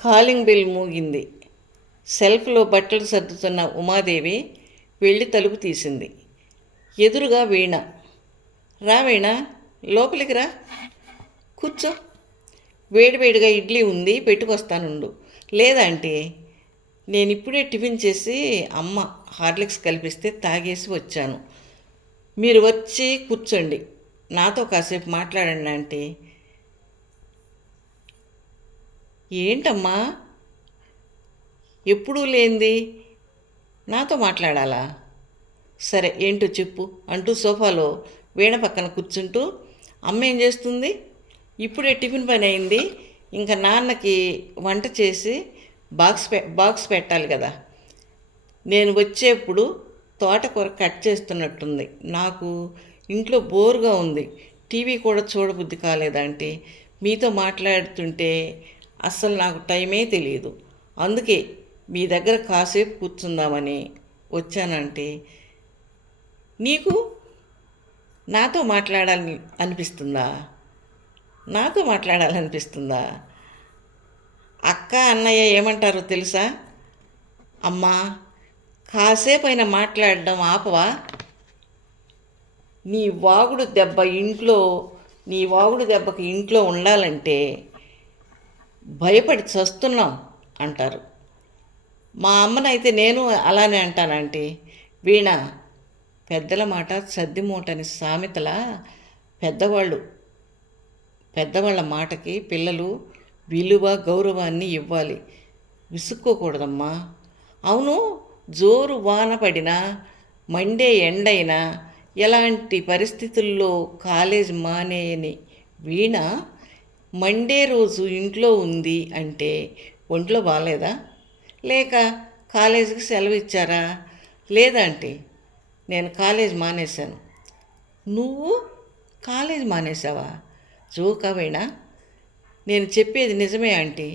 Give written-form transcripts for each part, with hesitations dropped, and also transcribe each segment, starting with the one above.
Calling bell మోగింది. సెల్ఫ్లో బట్టలు సర్దుతున్న ఉమాదేవి వెళ్ళి తలుపు తీసింది. ఎదురుగా వీణ. రా వీణ, లోపలికి రా, కూర్చో. వేడివేడిగా ఇడ్లీ ఉంది, పెట్టుకొస్తానుండు. లేదంటే నేను ఇప్పుడే టిఫిన్ చేసి అమ్మ హార్లిక్స్ కలిపిస్తే తాగేసి వచ్చాను. మీరు వచ్చి కూర్చోండి, నాతో కాసేపు మాట్లాడండి అంటే. ఏంటమ్మా, ఎప్పుడూ లేంది నాతో మాట్లాడాలా? సరే ఏంటో చెప్పు అంటూ సోఫాలో వీణ పక్కన కూర్చుంటూ, అమ్మ ఏం చేస్తుంది? ఇప్పుడే టిఫిన్ పని అయింది, ఇంకా నాన్నకి వంట చేసి బాక్స్ పెట్టాలి కదా. నేను వచ్చేప్పుడు తోటకూర కట్ చేస్తున్నట్టుంది. నాకు ఇంట్లో బోరుగా ఉంది, టీవీ కూడా చూడబుద్ధి కాలేదంటే. మీతో మాట్లాడుతుంటే అస్సలు నాకు టైమే తెలియదు. అందుకే మీ దగ్గర కాసేపు కూర్చుందామని వచ్చానంటే. నీకు నాతో మాట్లాడాలని అనిపిస్తుందా? నాతో మాట్లాడాలనిపిస్తుందా? అక్క అన్నయ్య ఏమంటారో తెలుసా? అమ్మా, కాసేపు అయినా మాట్లాడడం ఆపవా? నీ వాగుడు దెబ్బకి ఇంట్లో ఉండాలంటే భయపడి చస్తున్నాం అంటారు. మా అమ్మనైతే నేను అలానే అంటానంటే. వీణ, పెద్దల మాట సద్ది మూటని సామెతలా పెద్దవాళ్ళ మాటకి పిల్లలు విలువ గౌరవాన్ని ఇవ్వాలి, విసుక్కోకూడదమ్మా. అవును, జోరు వాన పడినా మండే ఎండైనా ఎలాంటి పరిస్థితుల్లో కాలేజ్ మానేయని వీణ మండే రోజు ఇంట్లో ఉంది అంటే ఒంట్లో బాగాలేదా, లేక కాలేజీకి సెలవు ఇచ్చారా? లేదంటే నేను కాలేజ్ మానేశాను. నువ్వు కాలేజ్ మానేశావా? జోకా వీణ? నేను చెప్పేది నిజమే ఆంటీ.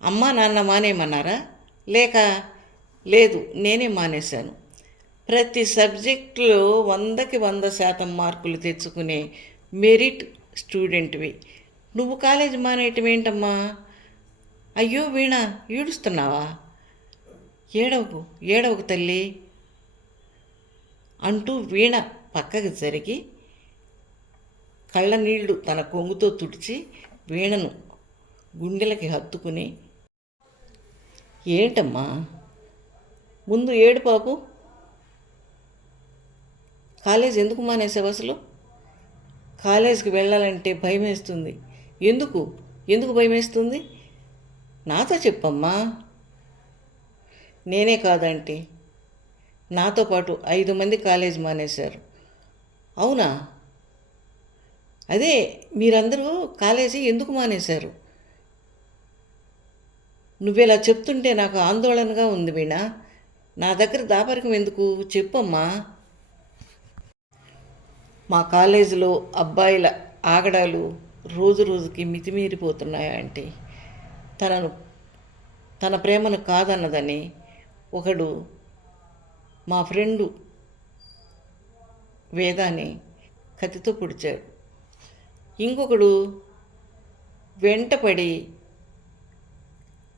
అమ్మా నాన్న మానేయమన్నారా? లేక లేదు నేనే మానేశాను. ప్రతి సబ్జెక్టులో 100కి 100% మార్కులు తెచ్చుకునే మెరిట్ స్టూడెంట్వి నువ్వు కాలేజ్ మానేయటం ఏంటమ్మా? అయ్యో వీణ, ఏడుస్తున్నావా? ఏడవకు తల్లి అంటూ వీణ పక్కకి జరిగి కళ్ళ నీళ్లు తన కొంగుతో తుడిచి వీణను గుండెలకి హత్తుకుని, ఏంటమ్మా ముందు ఏడు పాపు, కాలేజ్ ఎందుకు మానేసావు అసలు? కాలేజీకి వెళ్ళాలంటే భయం వేస్తుంది. ఎందుకు భయం వేస్తుంది? నాతో చెప్పమ్మా. నేనే కాదంటే నాతో పాటు 5 మంది కాలేజ్ మానేశారు. అవునా? అదే మీరందరూ కాలేజీ ఎందుకు మానేశారు? నువ్వెలా చెప్తుంటే నాకు ఆందోళనగా ఉంది వీణ. నా దగ్గర దాపరికం ఎందుకు, చెప్పమ్మా. మా కాలేజీలో అబ్బాయిల ఆగడాలు రోజు రోజుకి మితిమీరిపోతున్నాయా అంటే. తన ప్రేమను కాదన్నదని ఒకడు మా ఫ్రెండు వేదాన్ని కత్తితో పొడిచాడు. ఇంకొకడు వెంటపడి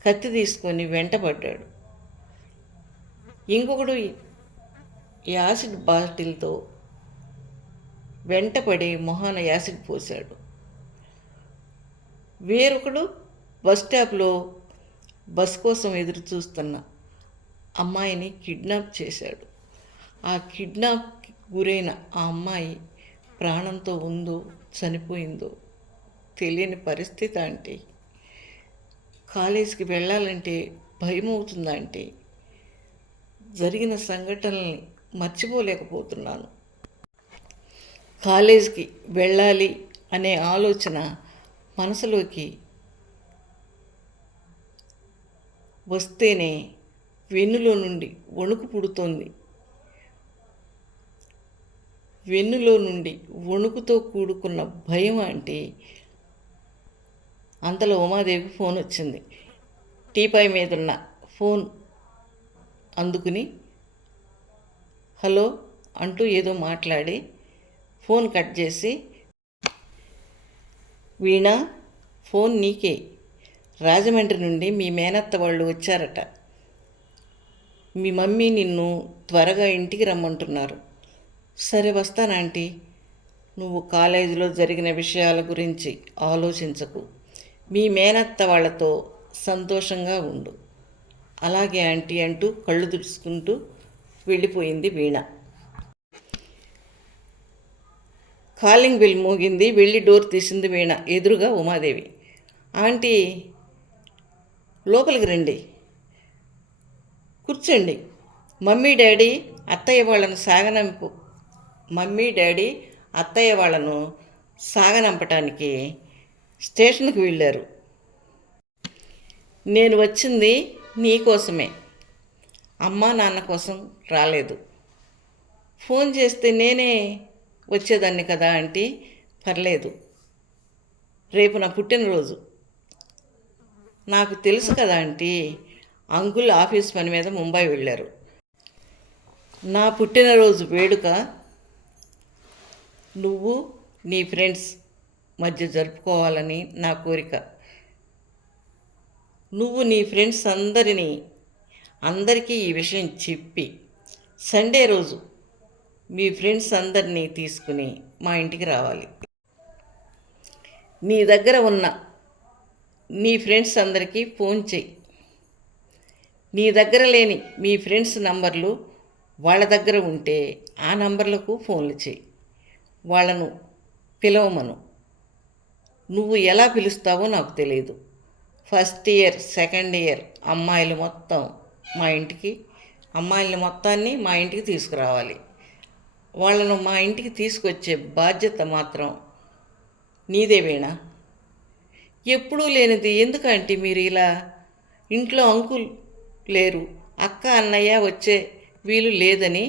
కత్తి తీసుకొని వెంటపడ్డాడు. ఇంకొకడు యాసిడ్ బాటిల్తో వెంటపడి మొహాన యాసిడ్ పోశాడు. వేరొకడు బస్ స్టాప్లో బస్ కోసం ఎదురు చూస్తున్న అమ్మాయిని కిడ్నాప్ చేశాడు. ఆ కిడ్నాప్కి గురైన ఆ అమ్మాయి ప్రాణంతో ఉందో చనిపోయిందో తెలియని పరిస్థితి అంటే. కాలేజీకి వెళ్ళాలంటే భయం అవుతుందంటే. జరిగిన సంఘటనల్ని మర్చిపోలేకపోతున్నాను. కాలేజీకి వెళ్ళాలి అనే ఆలోచన మనసులోకి వస్తేనే వెన్నులో నుండి వణుకు పుడుతోంది. వెన్నులో నుండి వణుకుతో కూడుకున్న భయం అంటే. అంతలో ఉమాదేవికి ఫోన్ వచ్చింది. టీపై మీదున్న ఫోన్ అందుకుని హలో అంటూ ఏదో మాట్లాడి ఫోన్ కట్ చేసి, వీణా, ఫోన్ నీకే, రాజమండ్రి నుండి మీ మేనత్త వాళ్ళు వచ్చారట. మీ మమ్మీ నిన్ను త్వరగా ఇంటికి రమ్మంటున్నారు. సరే వస్తాను ఆంటీ. నువ్వు కాలేజీలో జరిగిన విషయాల గురించి ఆలోచించకు. మీ మేనత్త వాళ్ళతో సంతోషంగా ఉండు. అలాగే ఆంటీ అంటూ కళ్ళు తుడుచుకుంటూ వెళ్ళిపోయింది వీణ. కాలింగ్ బెల్ మోగింది. వెళ్ళి డోర్ తీసింది వీణ. ఎదురుగా ఉమాదేవి. ఆంటీ లోపలికి రండి, కూర్చోండి. మమ్మీ డాడీ అత్తయ్య వాళ్ళను సాగనంపటానికి స్టేషన్కి వెళ్ళారు. నేను వచ్చింది నీకోసమే, అమ్మా నాన్న కోసం రాలేదు. ఫోన్ చేస్తే నేనే వచ్చేదాన్ని కదా ఆంటీ. పర్లేదు, రేపు నా పుట్టినరోజు. నాకు తెలుసు కదా ఆంటీ, అంకుల్ ఆఫీస్ పని మీద ముంబై వెళ్ళారు. నా పుట్టినరోజు వేడుక నువ్వు నీ ఫ్రెండ్స్ మధ్య జరుపుకోవాలని నా కోరిక. నువ్వు నీ ఫ్రెండ్స్ అందరికీ ఈ విషయం చెప్పి సండే రోజు మీ ఫ్రెండ్స్ అందరినీ తీసుకుని మా ఇంటికి రావాలి. నీ దగ్గర ఉన్న నీ ఫ్రెండ్స్ అందరికీ ఫోన్ చెయ్యి. నీ దగ్గర లేని మీ ఫ్రెండ్స్ నంబర్లు వాళ్ళ దగ్గర ఉంటే ఆ నంబర్లకు ఫోన్లు చెయ్యి. వాళ్ళను పిలవమను. నువ్వు ఎలా పిలుస్తావో నాకు తెలియదు. ఫస్ట్ ఇయర్, సెకండ్ ఇయర్ అమ్మాయిలు మొత్తాన్ని మా ఇంటికి తీసుకురావాలి. వాళ్ళను మా ఇంటికి తీసుకొచ్చే బాధ్యత మాత్రం నీదే వీణ. ఎప్పుడూ లేనిది ఎందుకంటే మీరు ఇలా? ఇంట్లో అంకుల్ లేరు, అక్క అన్నయ్య వచ్చే వీలు లేదని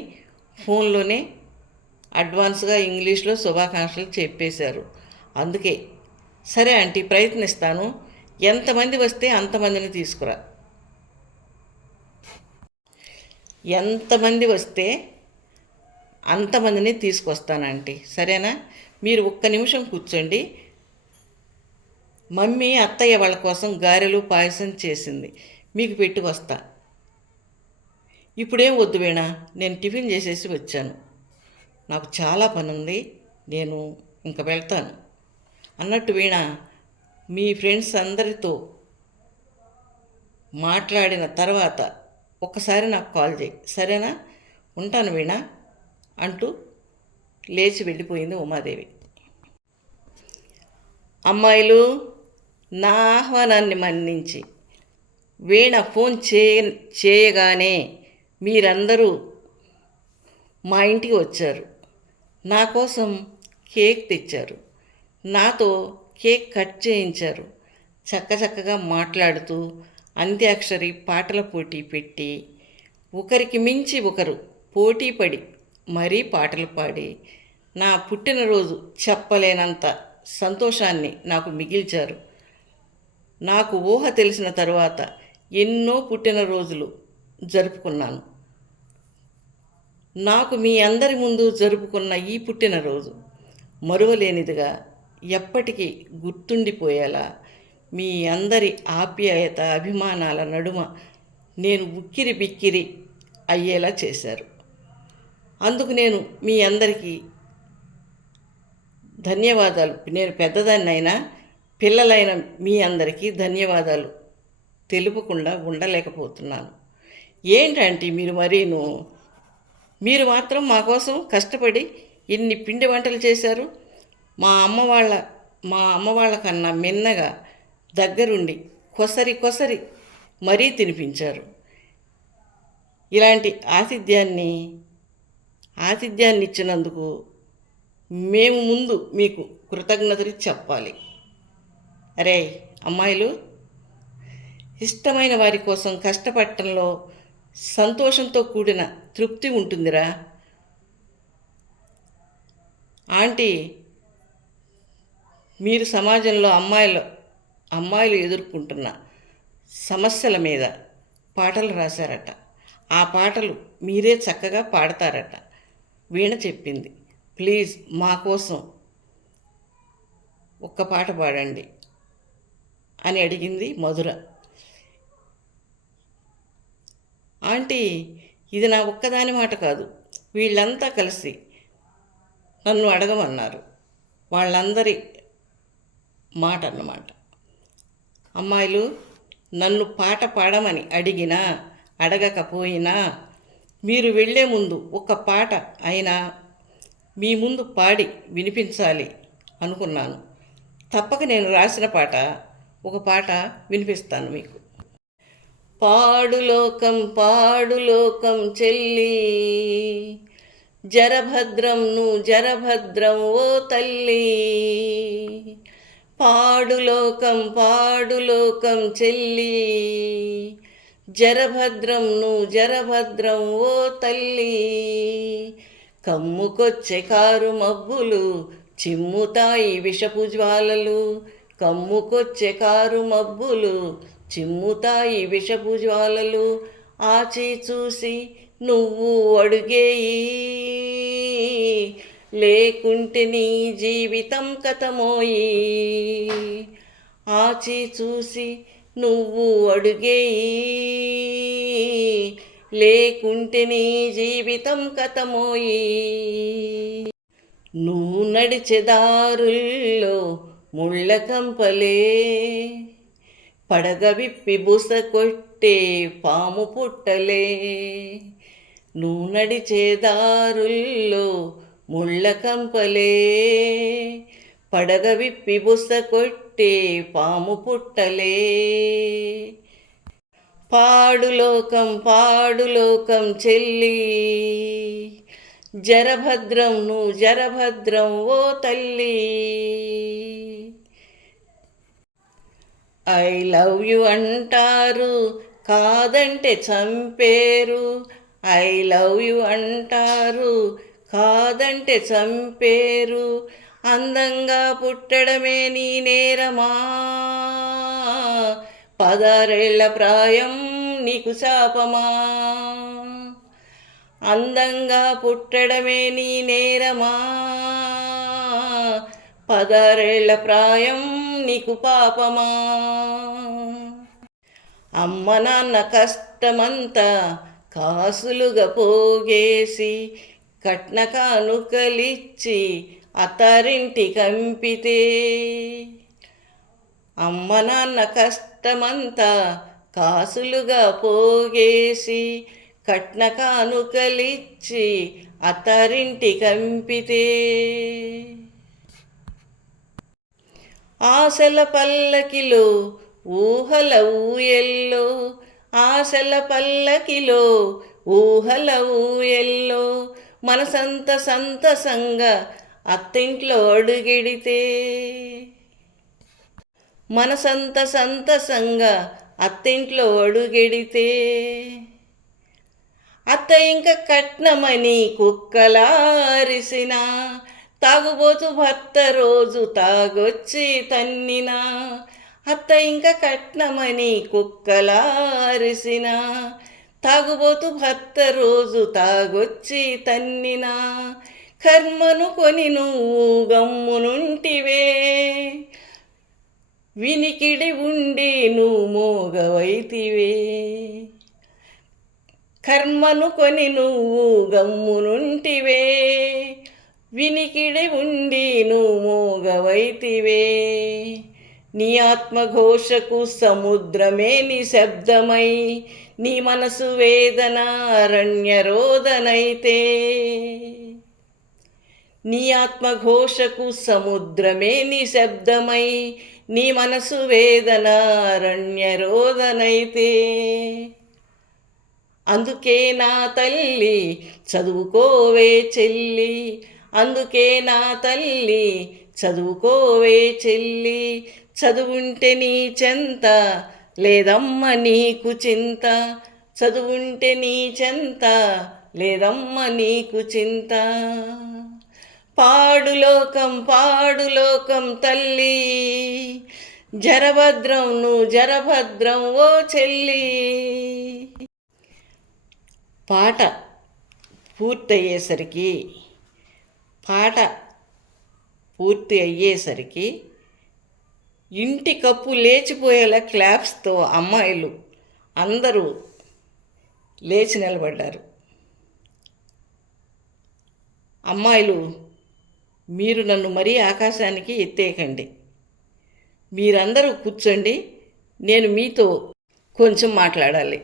ఫోన్లోనే అడ్వాన్స్గా ఇంగ్లీష్లో శుభాకాంక్షలు చెప్పేశారు. అందుకే సరే ఆంటీ, ప్రయత్నిస్తాను. ఎంతమంది వస్తే అంతమందిని తీసుకురా. ఎంతమంది వస్తే అంతమందిని తీసుకొస్తాను ఆంటీ, సరేనా? మీరు ఒక్క నిమిషం కూర్చోండి. మమ్మీ అత్తయ్య వాళ్ళ కోసం గారెలు పాయసం చేసింది, మీకు పెట్టి వస్తా. ఇప్పుడేం వద్దు వీణా, నేను టిఫిన్ చేసేసి వచ్చాను. నాకు చాలా పని ఉంది, నేను ఇంక వెళ్తాను. అన్నట్టు వీణ, మీ ఫ్రెండ్స్ అందరితో మాట్లాడిన తర్వాత ఒక్కసారి నాకు కాల్ చేయి, సరేనా? ఉంటాను వీణ అంటూ లేచి వెళ్ళిపోయింది ఉమాదేవి. అమ్మాయిలు, నా ఆహ్వానాన్ని మన్నించి వీణ ఫోన్ చేయగానే మీరందరూ మా ఇంటికి వచ్చారు. నా కోసం కేక్ తెచ్చారు, నాతో కేక్ కట్ చేయించారు. చక్కగా మాట్లాడుతూ అంత్యాక్షరి పాటల పోటీ పెట్టి ఒకరికి మించి ఒకరు పోటీ పడి మరీ పాటలు పాడి నా పుట్టినరోజు చెప్పలేనంత సంతోషాన్ని నాకు మిగిల్చారు. నాకు ఊహ తెలిసిన తరువాత ఎన్నో పుట్టినరోజులు జరుపుకున్నాను. నాకు మీ అందరి ముందు జరుపుకున్న ఈ పుట్టినరోజు మరువలేనిదిగా, ఎప్పటికీ గుర్తుండిపోయేలా మీ అందరి ఆప్యాయత అభిమానాల నడుమ నేను ఉక్కిరి బిక్కిరి అయ్యేలా చేశారు. అందుకు నేను మీ అందరికీ ధన్యవాదాలు. నేను పెద్దదాన్నైనా పిల్లలైన మీ అందరికీ ధన్యవాదాలు తెలుపకుండా ఉండలేకపోతున్నాను. ఏంటంటే మీరు మాత్రం మా కోసం కష్టపడి ఎన్ని పిండి వంటలు చేశారు. మా అమ్మ వాళ్ళ కన్నా మిన్నగా దగ్గరుండి కొసరి మరీ తినిపించారు. ఇలాంటి ఆతిథ్యాన్ని ఇచ్చినందుకు మేము ముందు మీకు కృతజ్ఞతలు చెప్పాలి. అరే అమ్మాయిలు, ఇష్టమైన వారి కోసం కష్టపడటంలో సంతోషంతో కూడిన తృప్తి ఉంటుందిరా. ఆంటీ, మీరు సమాజంలో అమ్మాయిలు ఎదుర్కొంటున్న సమస్యల మీద పాటలు రాశారట. ఆ పాటలు మీరే చక్కగా పాడతారట. వీణ చెప్పింది. ప్లీజ్ మా కోసం ఒక్క పాట పాడండి అని అడిగింది మధుర. ఆంటీ, ఇది నా ఒక్కదాని మాట కాదు, వీళ్ళంతా కలిసి నన్ను అడగమన్నారు. వాళ్ళందరి మాట అన్నమాట. అమ్మాయిలు నన్ను పాట పాడమని అడిగినా అడగకపోయినా మీరు వెళ్ళే ముందు ఒక పాట అయినా మీ ముందు పాడి వినిపించాలి అనుకున్నాను. తప్పక నేను రాసిన పాట ఒక పాట వినిపిస్తాను మీకు. పాడులోకం చెల్లి, జరభద్రం నువ్వు జరభద్రం ఓ తల్లి. పాడులోకం చెల్లి, జరభద్రం నువ్వు జరభద్రం ఓ తల్లి. కమ్ముకొచ్చే కారు మబ్బులు చిమ్ముతాయి విషపు జ్వాలలు. కమ్ముకొచ్చే కారు మబ్బులు చిమ్ముతాయి విషపు జ్వాలలు. ఆచి చూసి నువ్వు అడుగేయి, లేకుంటే నీ జీవితం కథమోయి. ఆచి చూసి నువ్వు అడుగేయి, లేకుంటే నీ జీవితం కథమోయి. నువ్వు నడిచే దారుల్లో ముళ్ళ కంపలే, పడగ విప్పి బుస కొట్టే పాము పుట్టలే. నువ్వు నడిచే దారుల్లో ముళ్ళ కంపలే, పడగ విప్పి బుస కొట్టే పాము పుట్టలే. పాడులోకం చెల్లి, జరభద్రం నువ్వు జరభద్రం ఓ తల్లి. ఐ లవ్ యు అంటారు, కాదంటే చంపేరు. ఐ లవ్ యు అంటారు, కాదంటే చంపేరు. అందంగా పుట్టడమే నీ నేరమా, 16 ప్రాయం నీకు శాపమా. అందంగా పుట్టడమే నీ నేరమా, 16 ప్రాయం నీకు పాపమా. అమ్మ నాన్న కష్టమంతా కాసులుగా పోగేసి, కట్న కానుకలిచ్చి అత్తారింటి కంపితే. అమ్మ నాన్న కష్టమంతా కాసులుగా పోగేసి, కట్న కానుకలిచ్చి అత్తారింటి కంపితే. ఆశల పల్లకిలో ఊహల ఊయల్లో, ఆశల పల్లకిలో ఊహల ఊయల్లో. మనసంత సంతసంగా అత్తింట్లో అడుగెడితే, మనసంత సంతసంగా అత్తింట్లో అడుగెడితే. అత్త ఇంక కట్నమని కుక్కలారిసిన, తాగుబోతు భర్త రోజు తాగొచ్చి తన్నినా. అత్త ఇంక కట్నమని కుక్కలారిసిన, తాగుబోతు భర్త రోజు తాగొచ్చి తన్నినా. కర్మను కొని నువ్వు గమ్మునుంటివే, వినికిడి ఉండి నువ్వు మోగవైతివే. కర్మను కొని నువ్వు గమ్మునుంటివే, వినికిడి ఉండి నువ్వు మోగవైతివే. నీ ఆత్మఘోషకు సముద్రమే నిశ్శబ్దమై, నీ మనసు వేదన అరణ్యరోదనైతే. నీ ఆత్మఘోషకు సముద్రమే నిశ్శబ్దమై, నీ మనసు వేదన అరణ్యరోదనైతే. అందుకే నా తల్లి చదువుకోవే చెల్లి, అందుకే నా తల్లి చదువుకోవే చెల్లి. చదువుంటే నీ చెంత లేదమ్మ నీకు చింత, చదువుంటే నీ చెంత లేదమ్మ నీకు చింత. పాడులోకం తల్లి, జరభద్రం నువ్వు జరభద్రం ఓ చెల్లి. పాట పూర్తి అయ్యేసరికి ఇంటి కప్పు లేచిపోయేలా క్లాప్స్తో అమ్మాయిలు అందరూ లేచి నిలబడ్డారు. అమ్మాయిలు, మీరు నన్ను మరీ ఆకాశానికి ఎత్తేయకండి, మీరందరూ కూర్చోండి, నేను మీతో కొంచెం మాట్లాడాలి.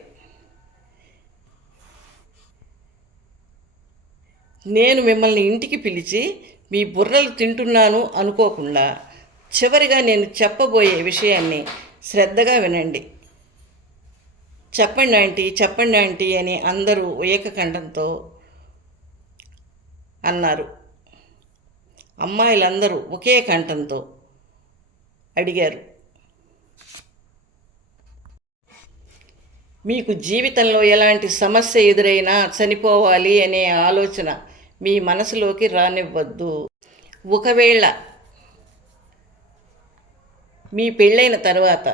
నేను మిమ్మల్ని ఇంటికి పిలిచి మీ బుర్రలు తింటున్నాను అనుకోకుండా చివరిగా నేను చెప్పబోయే విషయాన్ని శ్రద్ధగా వినండి. చెప్పండి ఆంటీ, చెప్పండి ఆంటీ అని అందరూ ఏకకంఠంతో అన్నారు. అమ్మాయిలందరూ ఒకే కంఠంతో అడిగారు, మీకు జీవితంలో ఎలాంటి సమస్య ఎదురైనా చనిపోవాలి అనే ఆలోచన మీ మనసులోకి రానివ్వద్దు. ఒకవేళ మీ పెళ్ళైన తర్వాత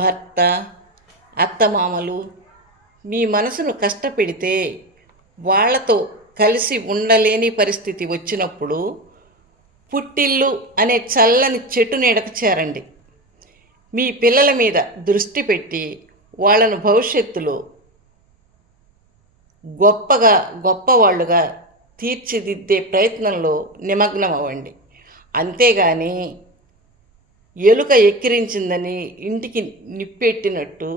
భర్త, అత్తమామలు మీ మనసును కష్టపెడితే వాళ్లతో కలిసి ఉండలేని పరిస్థితి వచ్చినప్పుడు పుట్టిల్లు అనే చల్లని చెట్టు నీడకు చేరండి. మీ పిల్లల మీద దృష్టి పెట్టి వాళ్ళను భవిష్యత్తులో గొప్పవాళ్ళుగా తీర్చిదిద్దే ప్రయత్నంలో నిమగ్నం అవ్వండి. అంతేగాని ఎలుక ఎక్కిరించిందని ఇంటికి నిప్పెట్టినట్టు,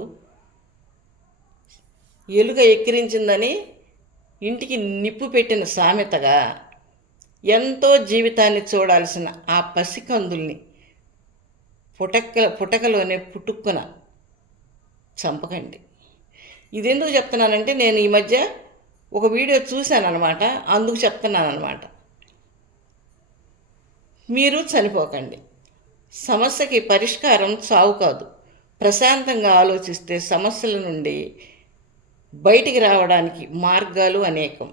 ఎలుక ఎక్కిరించిందని ఇంటికి నిప్పు పెట్టిన సామెతగా ఎంతో జీవితాన్ని చూడాల్సిన ఆ పసికందుల్ని పుటకలోనే పుట్టుక్కున చంపకండి. ఇదెందుకు చెప్తున్నానంటే, నేను ఈ మధ్య ఒక వీడియో చూశానన్నమాట, అందుకు చెప్తున్నానన్నమాట. మీరు చనిపోకండి. సమస్యకి పరిష్కారం చావు కాదు. ప్రశాంతంగా ఆలోచిస్తే సమస్యల నుండి బయటికి రావడానికి మార్గాలు అనేకం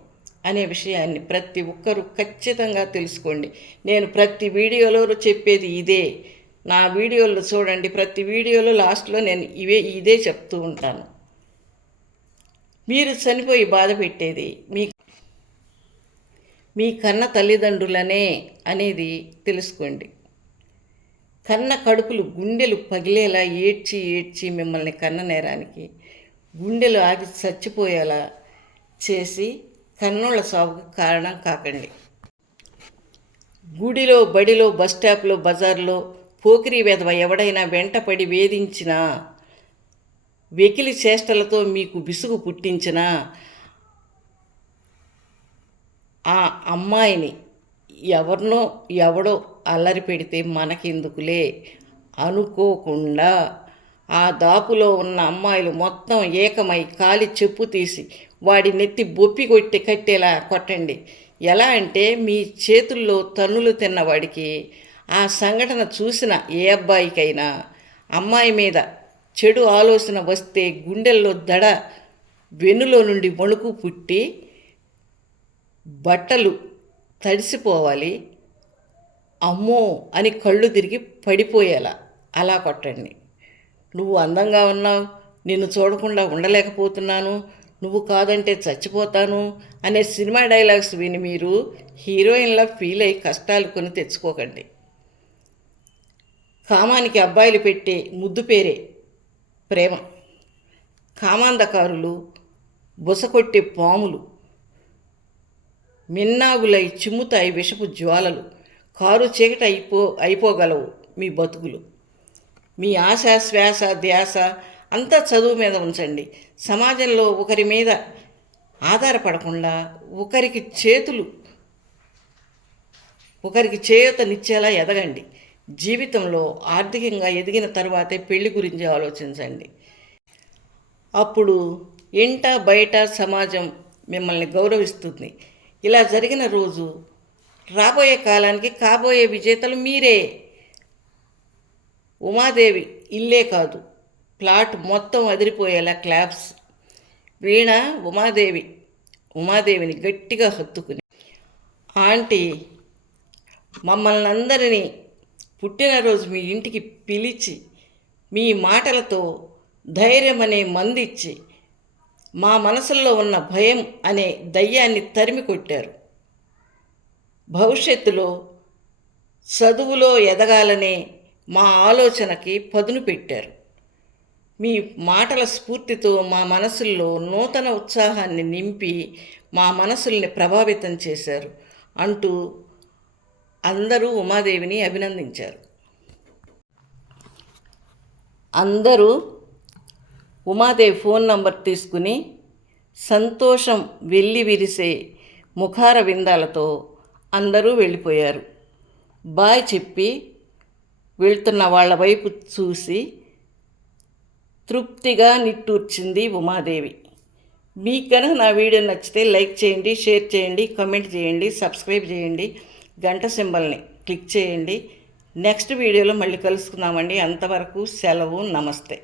అనే విషయాన్ని ప్రతి ఒక్కరూ ఖచ్చితంగా తెలుసుకోండి. నేను ప్రతి వీడియోలో చెప్పేది ఇదే. నా వీడియోలు చూడండి, ప్రతి వీడియోలో లాస్ట్లో నేను ఇదే చెప్తూ ఉంటాను. మీరు చనిపోయి బాధ పెట్టేది మీ కన్న తల్లిదండ్రులనే అనేది తెలుసుకోండి. కన్న కడుపులు గుండెలు పగిలేలా ఏడ్చి మిమ్మల్ని కన్న నేరానికి గుండెలు ఆగి చచ్చిపోయేలా చేసి కన్నోళ్ళ సాగుకు కారణం కాకండి. గుడిలో, బడిలో, బస్టాప్లో, బజార్లో పోకిరీ వెధవ ఎవడైనా వెంటపడి వేధించినా, వెకిలి చేష్టలతో మీకు విసుగు పుట్టించినా ఆ అమ్మాయిని ఎవడో అల్లరి పెడితే మనకెందుకులే అనుకోకుండా ఆ దాపులో ఉన్న అమ్మాయిలు మొత్తం ఏకమై కాలి చెప్పు తీసి వాడి నెత్తి బొప్పి కట్టేలా కొట్టండి. ఎలా అంటే, మీ చేతుల్లో తన్నులు తిన్నవాడికి ఆ సంఘటన చూసిన ఏ అబ్బాయికైనా అమ్మాయి మీద చెడు ఆలోచన వస్తే గుండెల్లో దడ, వెన్నులో నుండి వణుకు పుట్టి బట్టలు తడిసిపోవాలి, అమ్మో అని కళ్ళు తిరిగి పడిపోయేలా అలా కొట్టండి. నువ్వు అందంగా ఉన్నావు, నిన్ను చూడకుండా ఉండలేకపోతున్నాను, నువ్వు కాదంటే చచ్చిపోతాను అనే సినిమా డైలాగ్స్ విని మీరు హీరోయిన్లా ఫీల్ అయ్యి కష్టాలు కొని తెచ్చుకోకండి. కామానికి అబ్బాయిలు పెట్టే ముద్దు పేరే ప్రేమ. కామాంధకారులు, బుసకొట్టే పాములు, మిన్నాగులై చిమ్ముతాయి విషపు జ్వాలలు, కారు చీకటి అయిపోగలవు మీ బతుకులు. మీ ఆశ, శ్వాస, ధ్యాస అంతా చదువు మీద ఉంచండి. సమాజంలో ఒకరి మీద ఆధారపడకుండా ఒకరికి చేయూతనిచ్చేలా ఎదగండి. జీవితంలో ఆర్థికంగా ఎదిగిన తర్వాతే పెళ్లి గురించి ఆలోచించండి. అప్పుడు ఇంట బయట సమాజం మిమ్మల్ని గౌరవిస్తుంది. ఇలా జరిగిన రోజు రాబోయే కాలానికి కాబోయే విజేతలు మీరే. ఉమాదేవి ఇల్లే కాదు, ప్లాట్ మొత్తం అదిరిపోయేలా క్లాప్స్. వీణ ఉమాదేవిని గట్టిగా హత్తుకుని, ఆంటీ, మమ్మల్ని అందరినీ పుట్టినరోజు మీ ఇంటికి పిలిచి మీ మాటలతో ధైర్యం అనే మందిచ్చి మా మనసుల్లో ఉన్న భయం అనే దయ్యాన్ని తరిమి కొట్టారు. భవిష్యత్తులో చదువులో ఎదగాలనే మా ఆలోచనకి పదును పెట్టారు. మీ మాటల స్ఫూర్తితో మా మనసుల్లో నూతన ఉత్సాహాన్ని నింపి మా మనసుల్ని ప్రభావితం చేశారు అంటూ అందరూ ఉమాదేవిని అభినందించారు. అందరూ ఉమాదేవి ఫోన్ నంబర్ తీసుకుని సంతోషం వెల్లి విరిసే ముఖార విందాలతో అందరూ వెళ్ళిపోయారు. బాయ్ చెప్పి వెళ్తున్న వాళ్ళ వైపు చూసి తృప్తిగా నిట్టూర్చింది ఉమాదేవి. మీకు కనుక నా వీడియో నచ్చితే లైక్ చేయండి, షేర్ చేయండి, కామెంట్ చేయండి, సబ్స్క్రైబ్ చేయండి, గంట సింబల్ని క్లిక్ చేయండి. నెక్స్ట్ వీడియోలో మళ్ళీ కలుసుకుందామండి. అంతవరకు సెలవు, నమస్తే.